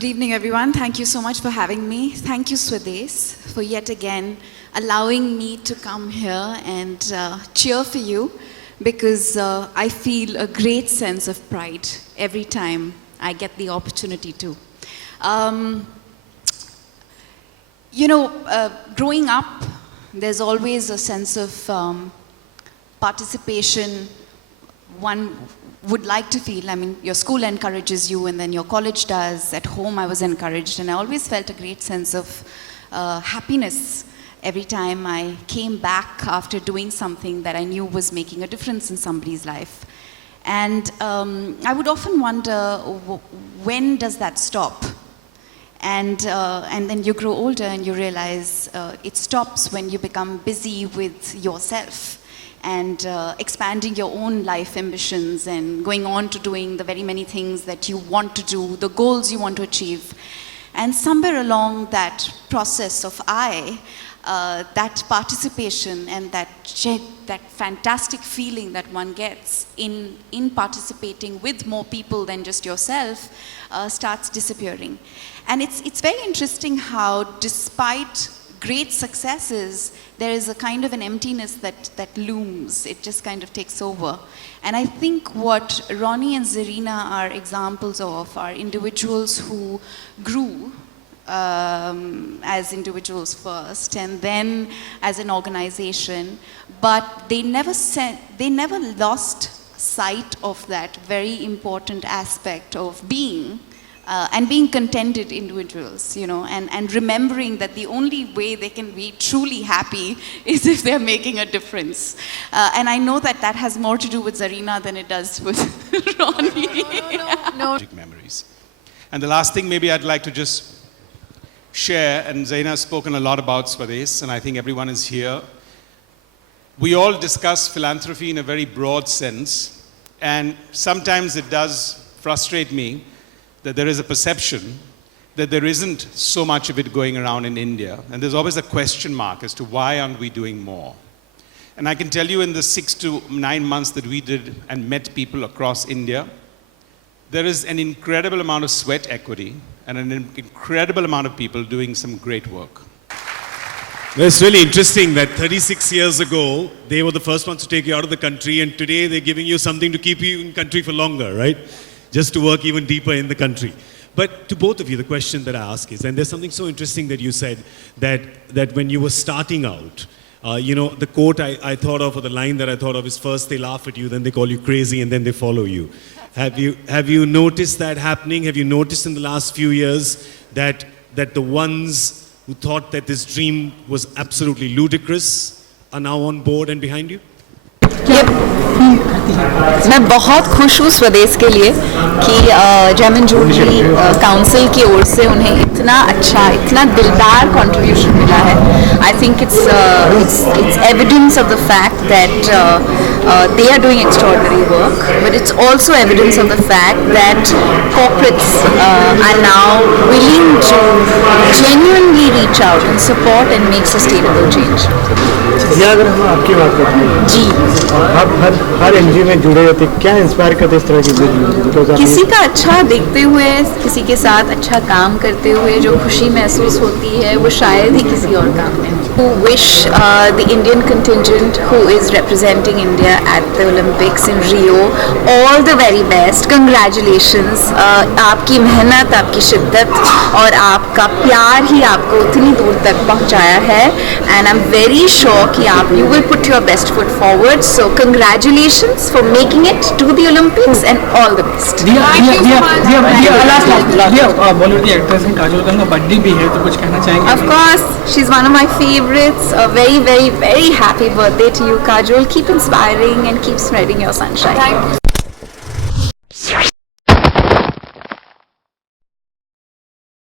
Good evening, everyone. Thank you so much for having me. Thank you, Swadesh, for yet again allowing me to come here and cheer for you, because I feel a great sense of pride every time I get the opportunity to. Growing up, there's always a sense of participation one would like to feel. I mean, your school encourages you, and then your college does. At home, I was encouraged, and I always felt a great sense of happiness every time I came back after doing something that I knew was making a difference in somebody's life. And I would often wonder, when does that stop? And then you grow older and you realize it stops when you become busy with yourself and expanding your own life ambitions and going on to doing the very many things that you want to do, the goals you want to achieve. And somewhere along that process of that participation and that fantastic feeling that one gets in participating with more people than just yourself starts disappearing. And it's very interesting how, despite great successes, there is a kind of an emptiness that looms. It just kind of takes over. And I think what Ronnie and Zarina are examples of are individuals who grew as individuals first, and then as an organization, but they never lost sight of that very important aspect of being and being contented individuals, and remembering that the only way they can be truly happy is if they're making a difference. And I know that has more to do with Zarina than it does with Ronnie. No. Memories. And the last thing maybe I'd like to just share, and Zaina has spoken a lot about Swadesh, and I think everyone is here. We all discuss philanthropy in a very broad sense, and sometimes it does frustrate me that there is a perception that there isn't so much of it going around in India, and there's always a question mark as to why aren't we doing more. And I can tell you, in the 6 to 9 months that we did and met people across India, there is an incredible amount of sweat equity and an incredible amount of people doing some great work. It's really interesting that 36 years ago, they were the first ones to take you out of the country, and today they're giving you something to keep you in country for longer, right? Just to work even deeper in the country. But to both of you, the question that I ask is, and there's something so interesting that you said, that when you were starting out, the quote I thought of, or the line that I thought of is, first they laugh at you, then they call you crazy, and then they follow you. Have you noticed that happening? Have you noticed in the last few years that the ones who thought that this dream was absolutely ludicrous are now on board and behind you? मैं बहुत खुश हूँ स्वदेश के लिए कि जेमन Jubilee council की ओर से उन्हें इतना दिलदार कंट्रीब्यूशन मिला है. I think it's evidence of the fact that they are doing extraordinary work, but it's also evidence of the fact that corporates are now willing to genuinely reach out and support and make sustainable change. अगर हम आपकी बात करते हैं जी, आप हर NGO में जुड़े होते, क्या इंस्पायर करते इस तरह की? किसी का अच्छा देखते हुए, किसी के साथ अच्छा काम करते हुए जो खुशी महसूस होती है, वो शायद ही किसी और काम में. Who wish the Indian contingent who is representing India at the Olympics in Rio all the very best. Congratulations. आपकी मेहनत, आपकी शिद्दत और आपका प्यार ही आपको उतनी दूर तक पहुंचाया है. And I'm very sure कि you will put your best foot forward. So congratulations for making it to the Olympics and all the best. Bollywood की एक्ट्रेस हैं काजोल का बर्थडे भी है, तो कुछ कहना चाहेंगे? Of course, she's one of my favorites. A very, very, very happy birthday to you, Kajol. Keep inspiring and keep spreading your sunshine. Thank you.